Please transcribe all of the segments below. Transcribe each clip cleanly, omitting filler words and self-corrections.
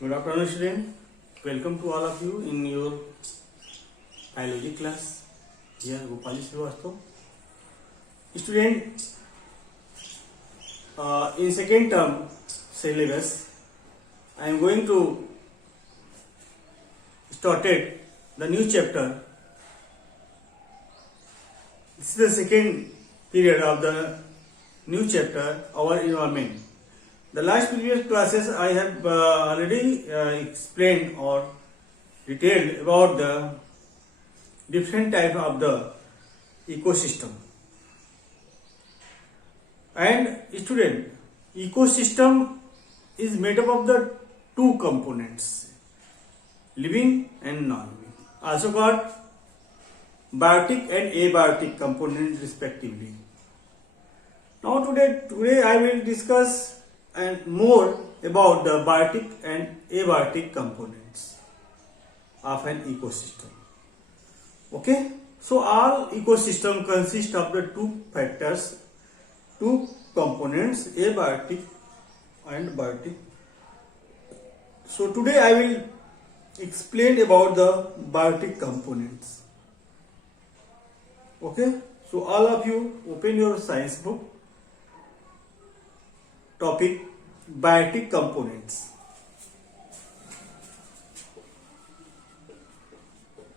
Good afternoon, student. Welcome to all of you in your biology class. Here, Gopali Srivastava. Student, in second term syllabus, I am going to started the new chapter. This is the second period of the new chapter, our environment. The last previous classes I have already explained or detailed about the different type of the ecosystem. And student, ecosystem is made up of the two components, living and non-living, also called biotic and abiotic components respectively. Now today I will discuss and more about the biotic and abiotic components of an ecosystem. Okay, so all ecosystem consist of the two factors, two components, abiotic and biotic. So today I will explain about the biotic components. Okay, so all of you open your science book. Topic biotic components.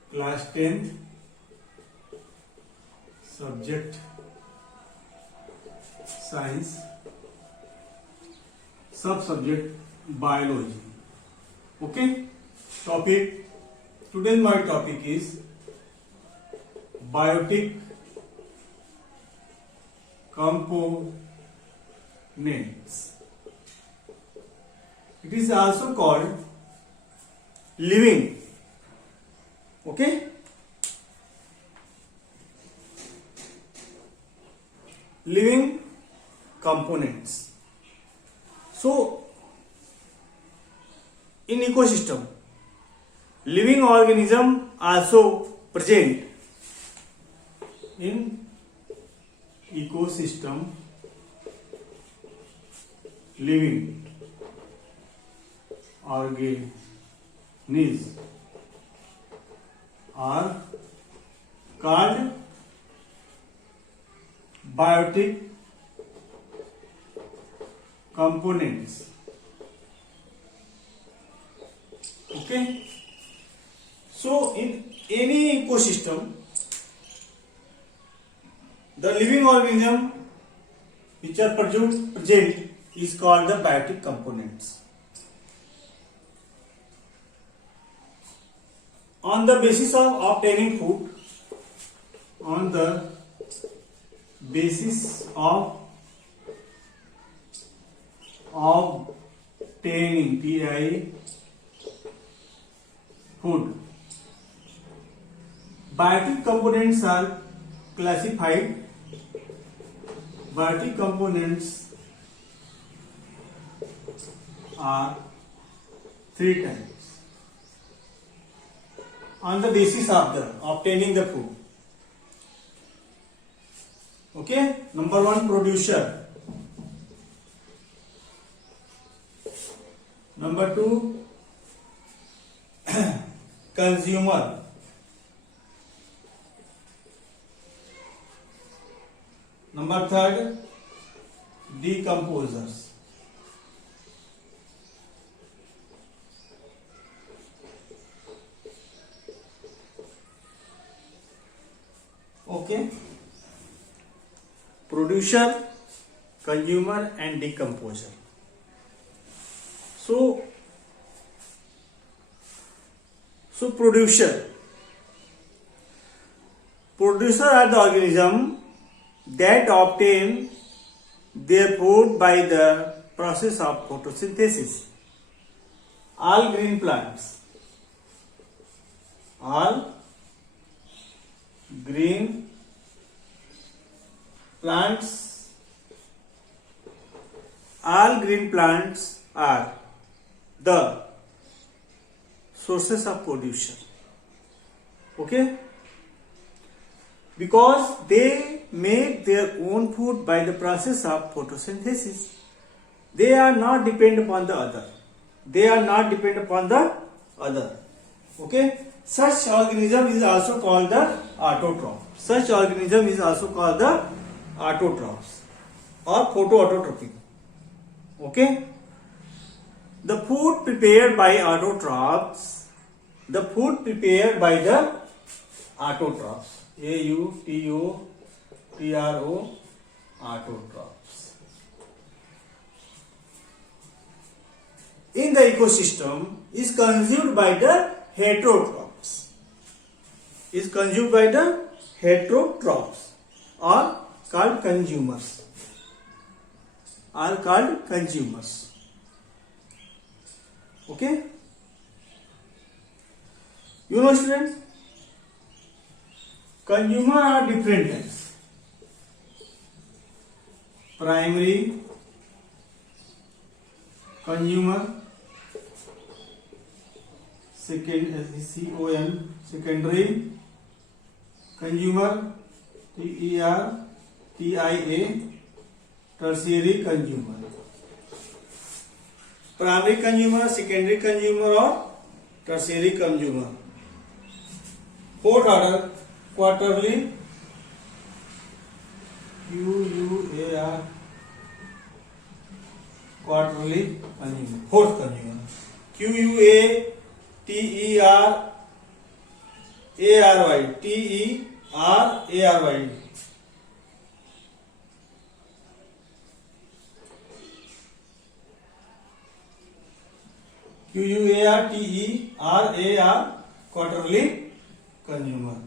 Class 10 subject science, sub-subject biology. Okay, topic today my topic is biotic components. It is also called living. Okay, living components. So in ecosystem, living organism also present in ecosystem. Living organisms are called biotic components. Okay, so in any ecosystem, the living organism which are present is called the biotic components. On the basis of obtaining food, on the basis of obtaining food, biotic components are classified. Biotic components are three types on the basis of the obtaining the food. Okay, number one, producer. Number two, consumer. Number third, decomposers. Okay, producer, consumer and decomposer. So producer are the organism that obtain their food by the process of photosynthesis. All green plants, all green plants are the sources of producer. Okay, because they make their own food by the process of photosynthesis. They are not dependent upon the other. They are not dependent upon the other. Okay, such organism is also called the autotroph. Such organism is also called the autotrophs or photoautotrophic. Okay, the food prepared by autotrophs, the food prepared by the autotrophs, AUTOTRO, autotrophs, in the ecosystem is consumed by the heterotrophs, is consumed by the heterotrophs, or called consumers, are called consumers. Okay, you know students, consumer are different types. Primary consumer, secondary consumer, TERTIA, tertiary consumer. Primary consumer, secondary consumer or tertiary consumer. Fourth order, quarterly, QUAR, quarterly consumer. Fourth consumer, QUATERARY. QUARTERAR, quarterly consumer.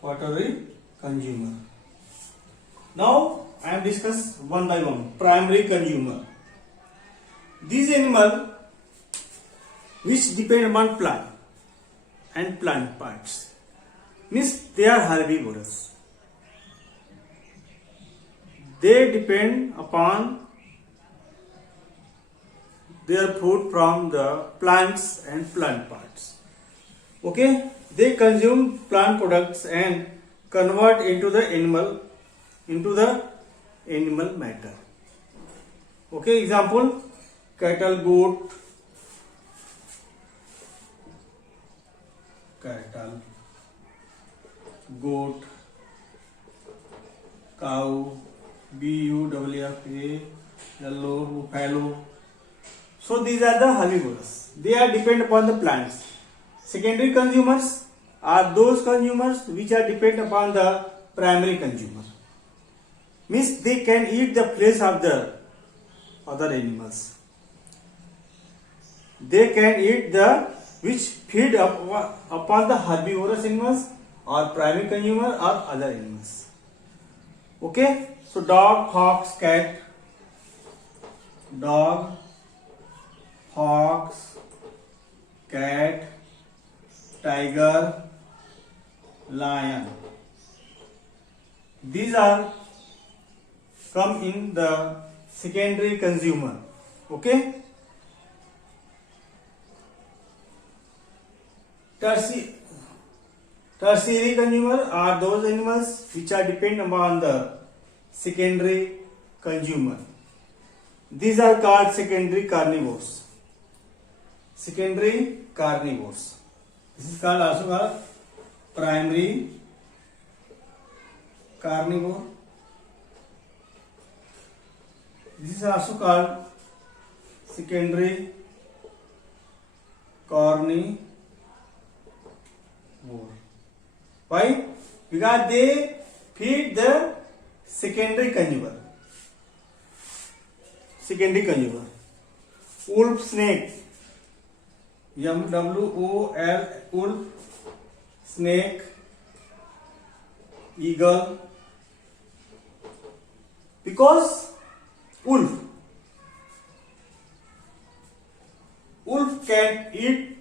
Quarterly consumer. Now I am discuss one by one. Primary consumer. These animal which depend upon plant and plant parts, means they are herbivorous. They depend upon their food from the plants and plant parts. Okay, they consume plant products and convert into the animal matter. Okay, example, cattle, goat, cow, BUFFA, yellow, buffalo. So these are the herbivorous. They are dependent upon the plants. Secondary consumers are those consumers which are dependent upon the primary consumer. Means they can eat the flesh of the other animals. They can eat the which feed upon the herbivorous animals or primary consumer or other animals. Okay, so dog, fox, cat, dog, fox, cat, tiger, lion. These are come in the secondary consumer. Okay, tertiary consumer are those animals which are dependent upon the secondary consumer. These are called secondary carnivores. Secondary carnivores. This is called also called primary carnivore. This is also called secondary carnivore. Why? Because they feed the secondary consumer. Secondary consumer. Wolf, snake, WOL, wolf, snake, eagle. Because wolf can eat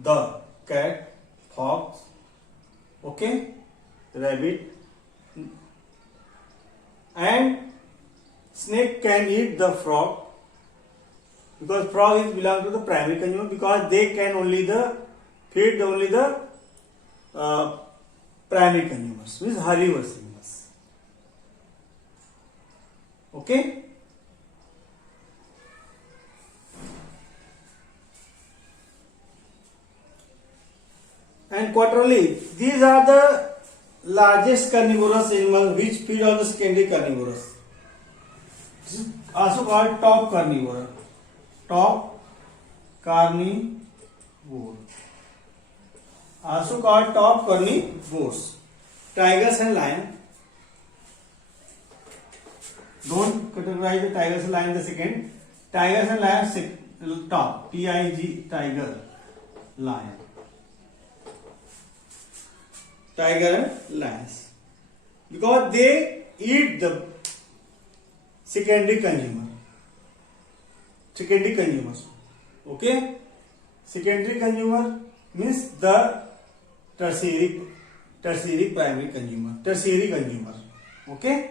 the cat, fox, okay, rabbit, and snake can eat the frog, because frog is belong to the primary consumer, because they can only feed only the primary consumers, means herbivorous animals. Okay, and quarterly. These are the largest carnivorous animals which feed on the secondary carnivorous. This is also called top carnivore. Top carnivore. Also called top carnivores. Tigers and lion. Don't categorize the tigers and lion in the second. Tigers and lions top. TIG, tiger, lion. Tiger and lions. Because they eat the secondary consumer. Secondary consumers. Okay? Secondary consumer means the tertiary primary consumer. Tertiary consumer. Okay?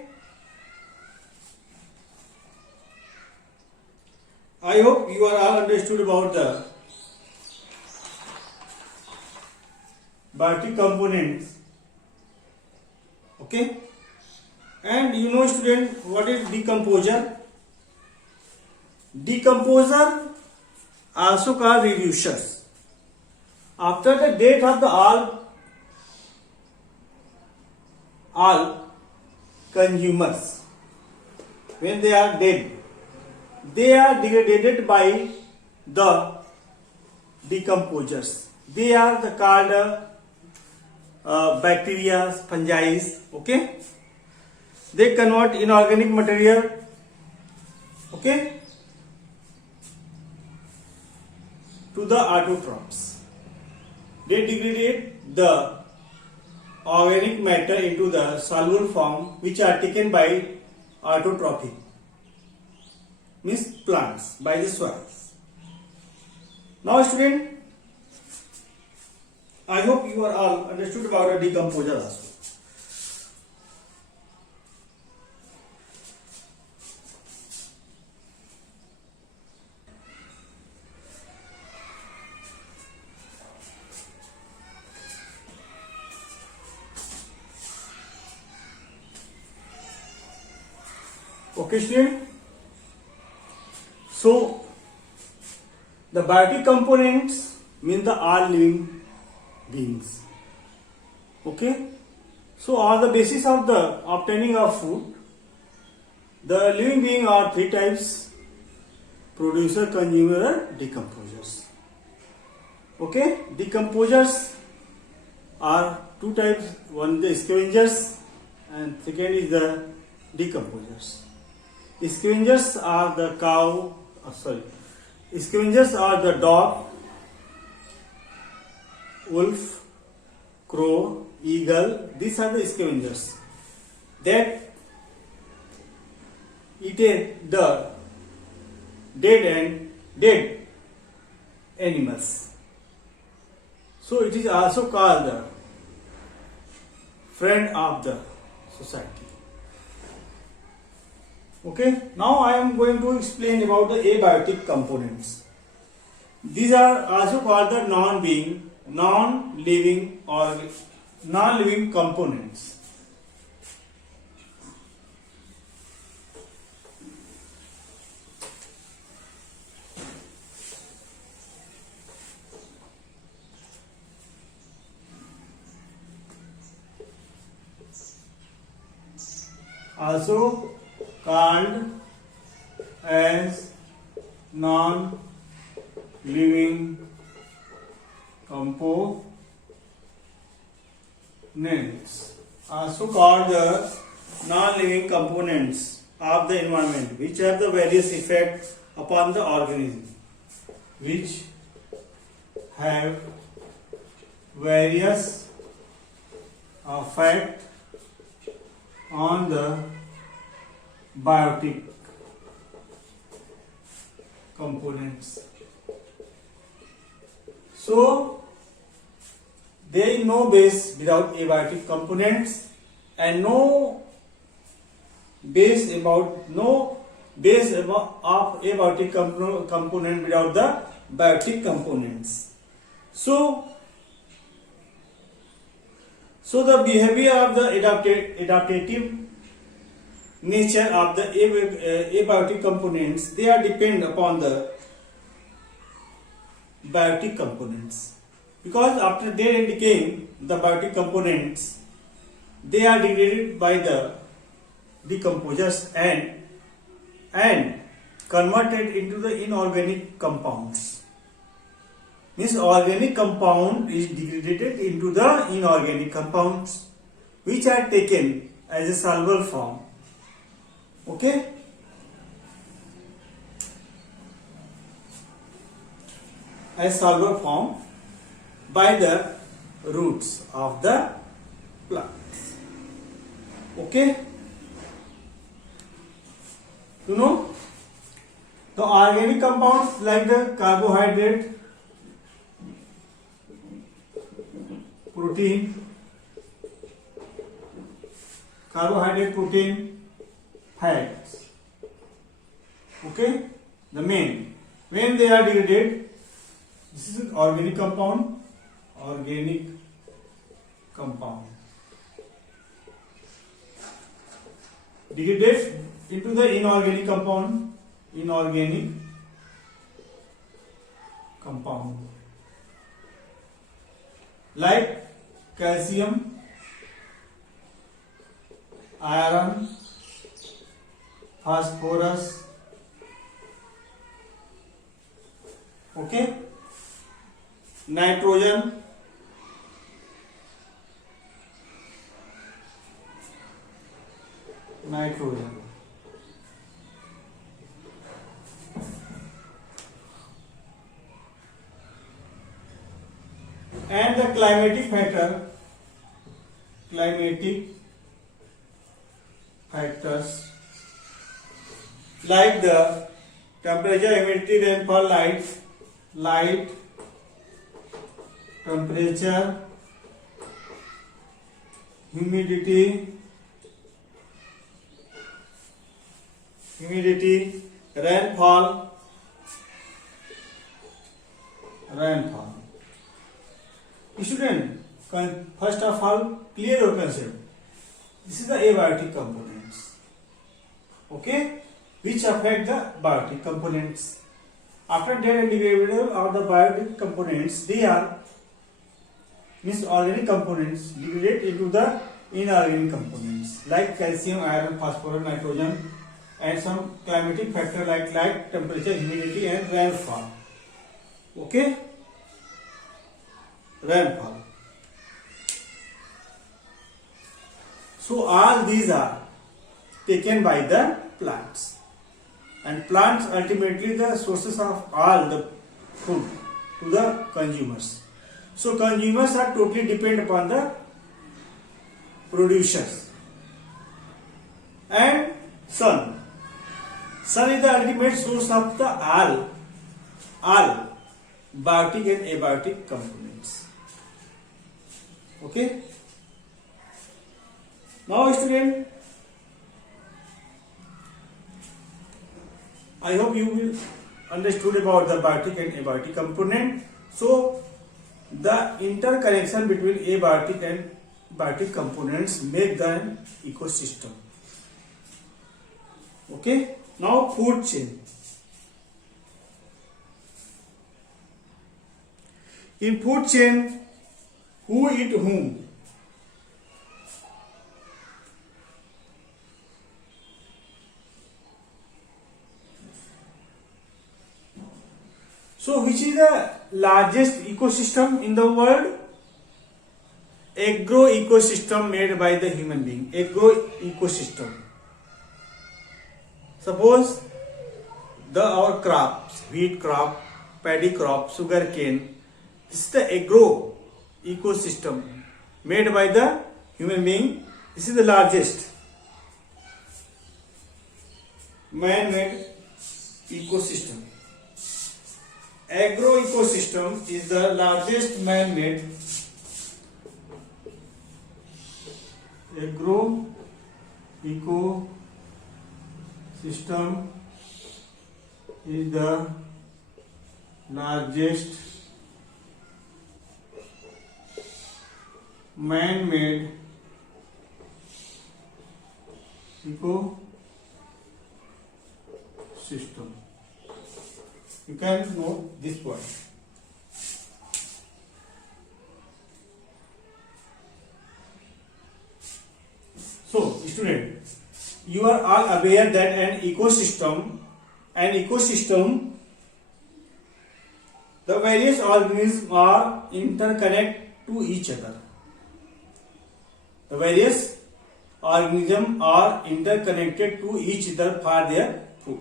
I hope you are all understood about the biotic components. Okay? And you know, student, what is decomposer? Decomposer, also called reducers. After the death of the all consumers, when they are dead, they are degraded by the decomposers. They are called bacteria, fungi. Okay, they convert inorganic material. Okay, to the autotrophs. They degrade the organic matter into the soluble form, which are taken by autotrophy, means plants, by the soils. Now, student, I hope you are all understood about the decomposer also. Okay, student. So, the biotic components mean the all living beings. Okay. So, on the basis of the obtaining of food, the living being are three types: producer, consumer, and decomposers. Okay. Decomposers are two types. One the scavengers, and second is the decomposers. Scavengers are the scavengers are the dog, wolf, crow, eagle. These are the scavengers that eat the dead animals. So it is also called the friend of the society. Okay, now I am going to explain about the abiotic components. These are also called the non-living components. Also called as non-living components. Also called the non-living components of the environment, which have the various effects upon the organism, which have various effect on the biotic components. So there is no base without abiotic components, and no base of abiotic component without the biotic components. So the behavior of the adaptative nature of the abiotic components, they are depend upon the biotic components. because after dead and decaying the biotic components, they are degraded by the decomposers and converted into the inorganic compounds. Means organic compound is degraded into the inorganic compounds, which are taken as a soluble form. Okay? As soluble form by the roots of the plants. Okay? You know, the organic compounds like the carbohydrate, protein, fats. Okay? The main. When they are degraded, this is an organic compound. Degraded into the inorganic compound. Like calcium, iron, phosphorus. Okay? Nitrogen, and the climatic factors like the temperature, humidity, rainfall, light, temperature, humidity, rainfall. Student, first of all, clear your concept. This is the abiotic components. Okay, which affect the biotic components. After dead and degradable of the biotic components, they are organic components degraded into the inorganic components like calcium, iron, phosphorus, nitrogen, and some climatic factor like light, temperature, humidity, and rainfall. Okay, rainfall. So all these are taken by the plants, and plants ultimately the sources of all the food to the consumers. So consumers are totally dependent upon the producers. And sun is the ultimate source of the all biotic and abiotic components. Okay. Now student, I hope you will understood about the biotic and abiotic component. So the interconnection between abiotic and biotic components make the ecosystem. Okay. Now food chain. In food chain, who eat whom? So which is the largest ecosystem in the world? Agro ecosystem made by the human being. Agro ecosystem. Suppose our crops, wheat crop, paddy crop, sugar cane. This is the agro ecosystem made by the human being. This is the largest man-made ecosystem. Agro ecosystem is the largest man-made agro ecosystem is the largest man-made ecosystem. You can note this point. Student, you are all aware that an ecosystem, the various organisms are interconnected to each other. The various organisms are interconnected to each other for their food.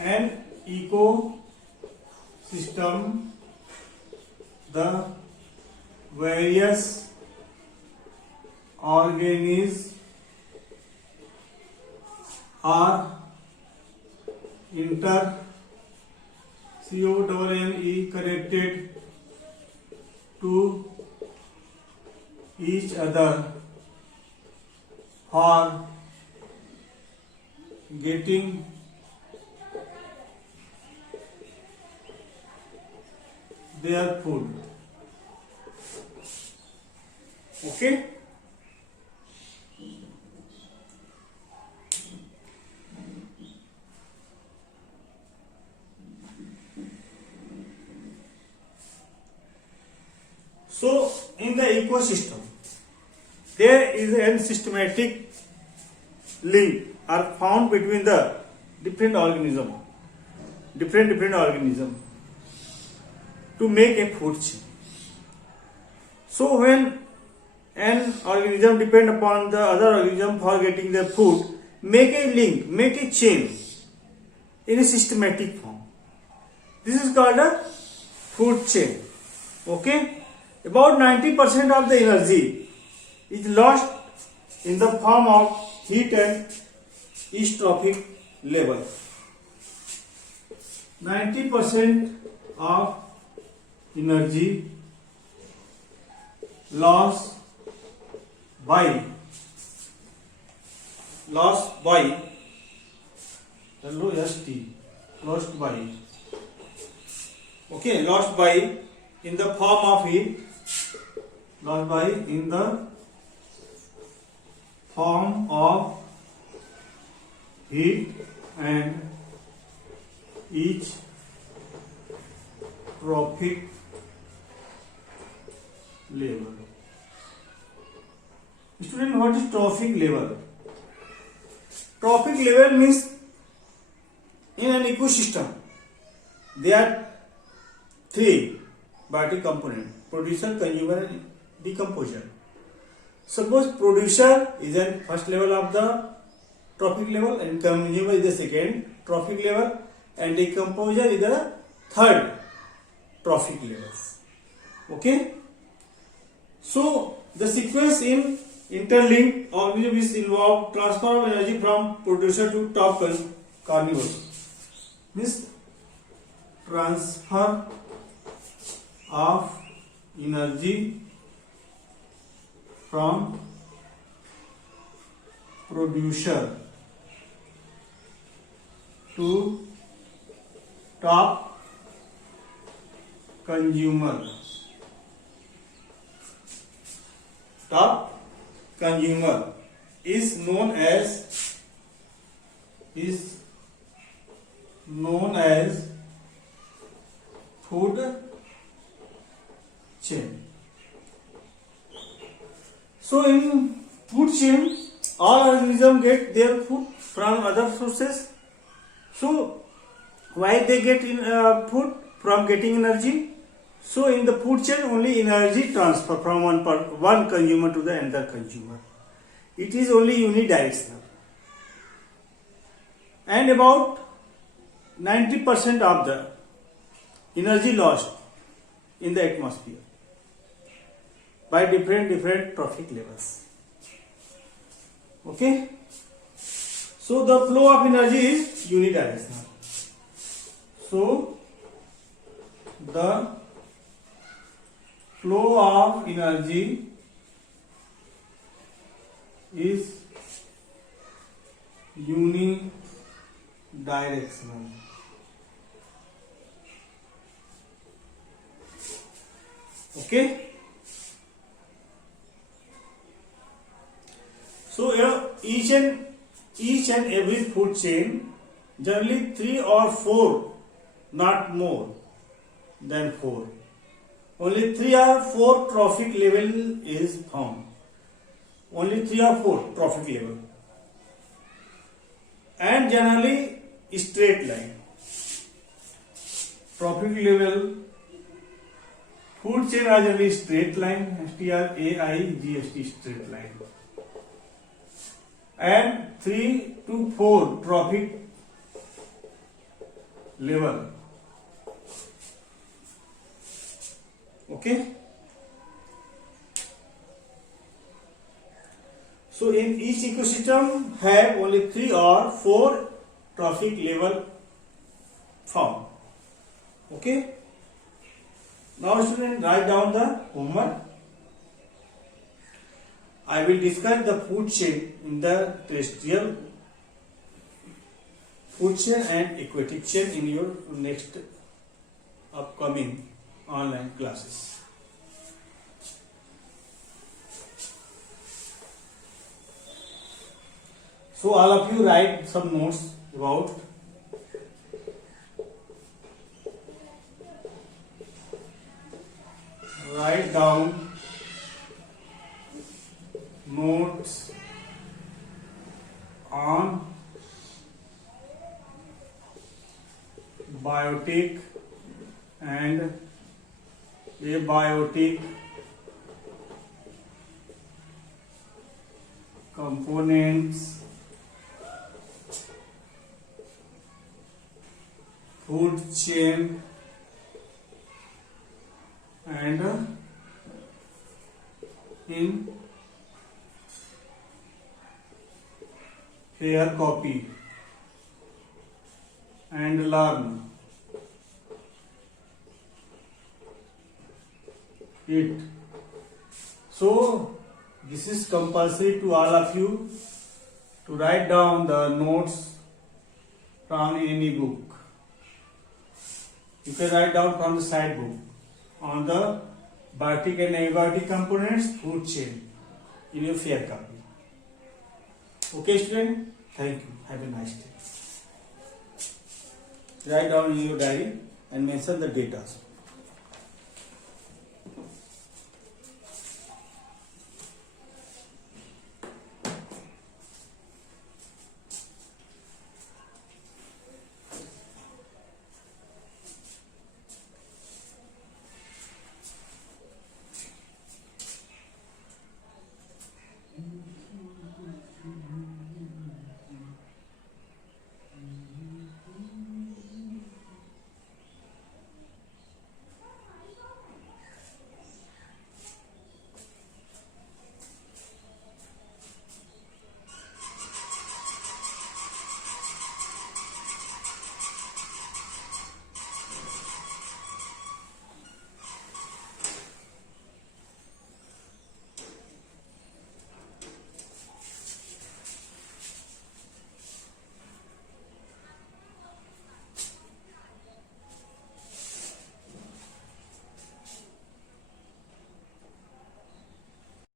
An ecosystem, the various organisms are connected to each other for getting their food. Okay. So, in the ecosystem, there is a systematic link are found between the different organism to make a food chain. So, when an organism depend upon the other organism for getting their food, make a link, make a chain in a systematic form. This is called a food chain. Okay. About 90% of the energy is lost in the form of heat and eutrophic level. 90% of energy lost by lost by in the form of heat, lost by in the form of heat and each trophic level. Student, what is trophic level? Trophic level means in an ecosystem there are three biotic components: producer, consumer and decomposer. Suppose producer is at first level of the trophic level and consumer is the second trophic level and decomposer is the third trophic levels. Okay. So the sequence in interlinked organism is involved transfer of energy from producer to top carnivores. Means transfer of energy from producer to top consumer. Top consumer is known as food chain. So in food chain, all organisms get their food from other sources. So why they get food from getting energy? So in the food chain, only energy transfer from one consumer to the another consumer. It is only unidirectional. And about 90% of the energy lost in the atmosphere by different trophic levels. Okay. So the flow of energy is unidirectional. So the flow of energy is unidirectional. Okay. each and every food chain, generally 3 or 4, not more than 4. Only 3 or 4 trophic level is found. Only 3 or 4 trophic level. And generally straight line. Trophic level food chain are generally straight line, STR-AIGST straight line. And 3 to 4 trophic level. Okay. So in each ecosystem have only 3 or 4 trophic level found. Okay. Now students, write down the homework. I will discuss the food chain in the terrestrial food chain and aquatic chain in your next upcoming online classes. So all of you write some notes about write down notes on biotic and abiotic components, food chain and in here copy and learn it. So this is compulsory to all of you to write down the notes from any book. You can write down from the side book on the biotic and abiotic components food chain in your fair copy. Okay student, thank you. Have a nice day. Write down in your diary and mention the data.